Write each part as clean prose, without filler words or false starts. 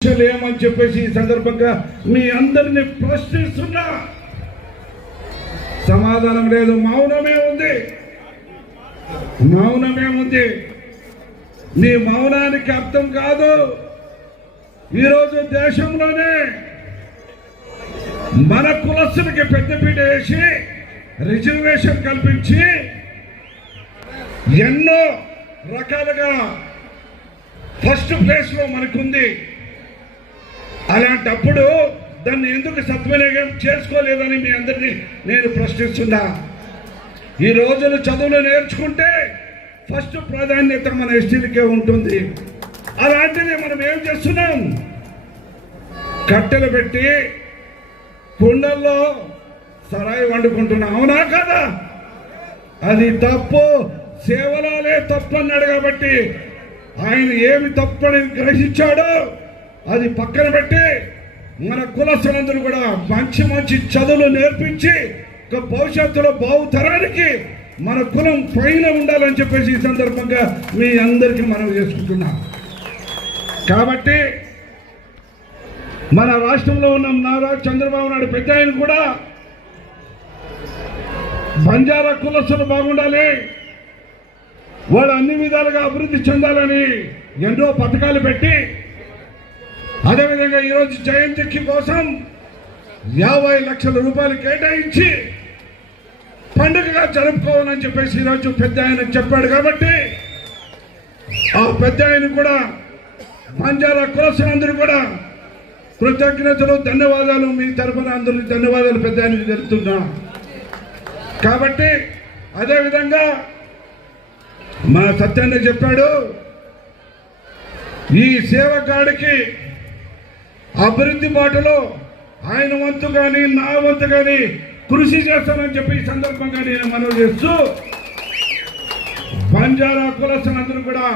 ఏమని చెప్పేసి ఈ సందర్భంగా మీ అందరిని ప్రశ్నిస్తున్నా. సమాధానం లేదు, మౌనమే ఉంది. నీ మౌనానికి అర్థం కాదు. ఈరోజు దేశంలోనే మన కులస్తులకి పెద్దపీట వేసి రిజర్వేషన్ కల్పించి ఎన్నో రకాలుగా ఫస్ట్ ప్లేస్ లో మనకుంది. అలాంటప్పుడు దాన్ని ఎందుకు సద్వినియోగం చేసుకోలేదని మీ అందరినీ నేను ప్రశ్నిస్తున్నా. ఈ రోజులు చదువులు నేర్చుకుంటే ఫస్ట్ ప్రాధాన్యత మన ఎస్టీలకే ఉంటుంది. అలాంటిది మనం ఏం చేస్తున్నాం? కట్టెలు పెట్టి కుండల్లో సరాయి వండుకుంటున్నాం. అవునా కదా? అది తప్పు. సేవలాలే తప్పు అన్నాడు కాబట్టి ఆయన ఏమి తప్పని గ్రహించాడో అది పక్కన పెట్టి మన కులస్తులందరూ కూడా మంచి మంచి చదువులు నేర్పించి భవిష్యత్తులో బావుతరానికి మన కులం పైన ఉండాలని చెప్పేసి ఈ సందర్భంగా మీ అందరికీ మనం చేసుకుంటున్నాం. కాబట్టి మన రాష్ట్రంలో ఉన్న నారా చంద్రబాబు నాయుడు పెద్ద ఆయన కూడా బంజారా కులస్తులు బాగుండాలి, వాళ్ళు అన్ని విధాలుగా అభివృద్ధి చెందాలని ఎన్నో పథకాలు పెట్టి, అదేవిధంగా ఈరోజు జయంతి కోసం 50 లక్షల రూపాయలు కేటాయించి పండుగగా జరుపుకోవాలని చెప్పేసి ఈరోజు పెద్ద ఆయన చెప్పాడు. కాబట్టి ఆ పెద్ద ఆయన కూడా బంజారా కులస్తులందరూ కూడా కృతజ్ఞతలు, ధన్యవాదాలు. మీ తరఫున అందరూ ధన్యవాదాలు పెద్ద ఆయనకి జరుగుతున్నా. కాబట్టి అదేవిధంగా మా సత్యాన్ని చెప్పాడు, ఈ సేవకాడికి అభివృద్ధి బాటలో ఆయన వంతు కానీ నా వంతు కానీ కృషి చేస్తానని చెప్పి ఈ సందర్భంగా నేను మనవి చేస్తూ బంజారా కులస్తులందరూ కూడా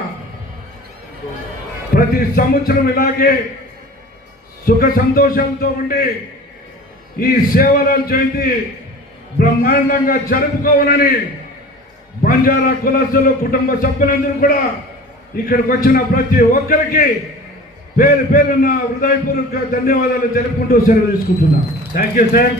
ప్రతి సంవత్సరం ఇలాగే సుఖ సంతోషాలతో ఉండి ఈ సేవల జయంతి బ్రహ్మాండంగా జరుపుకోవాలని బంజారా కులస్తులు కుటుంబ సభ్యులందరూ కూడా ఇక్కడికి వచ్చిన ప్రతి ఒక్కరికి పేరు పేరున్న హృదయపూర్వక ధన్యవాదాలు తెలుపుకుంటూ సెలవు తీసుకుంటున్నా. Thank you sir.